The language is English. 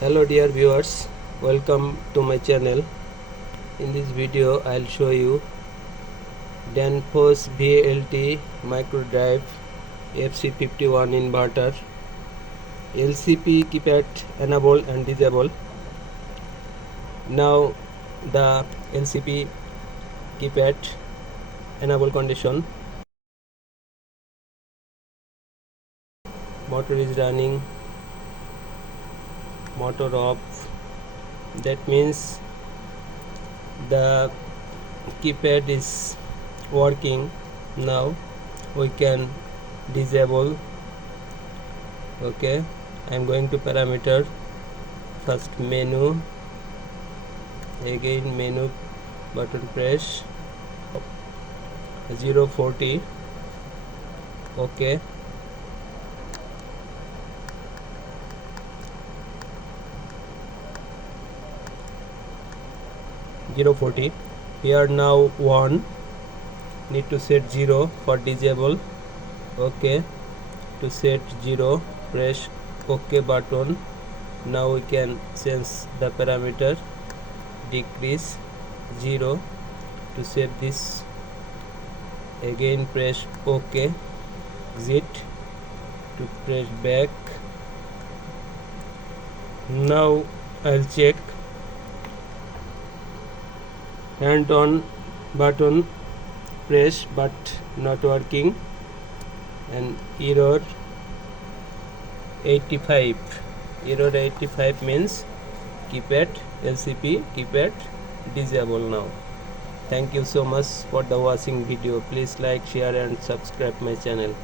Hello dear viewers, welcome to my channel. In this video I'll show you Danfoss VLT micro drive FC51 inverter, LCP keypad enable and disable. Now the LCP keypad enable condition, motor is running, motor off, that means the keypad is working. Now we can disable. Okay, I'm going to parameter, first menu, again menu button press 040. Okay, here now 1, need to set 0 for disable. Okay, to set 0 press OK button. Now we can change the parameter, decrease 0 to set this. Again press OK, exit to press back. Now I'll check hand on button, press but not working, and error 85. Error 85 means keypad LCP keypad disable now. Thank you so much for the watching video. Please like, share and subscribe my channel.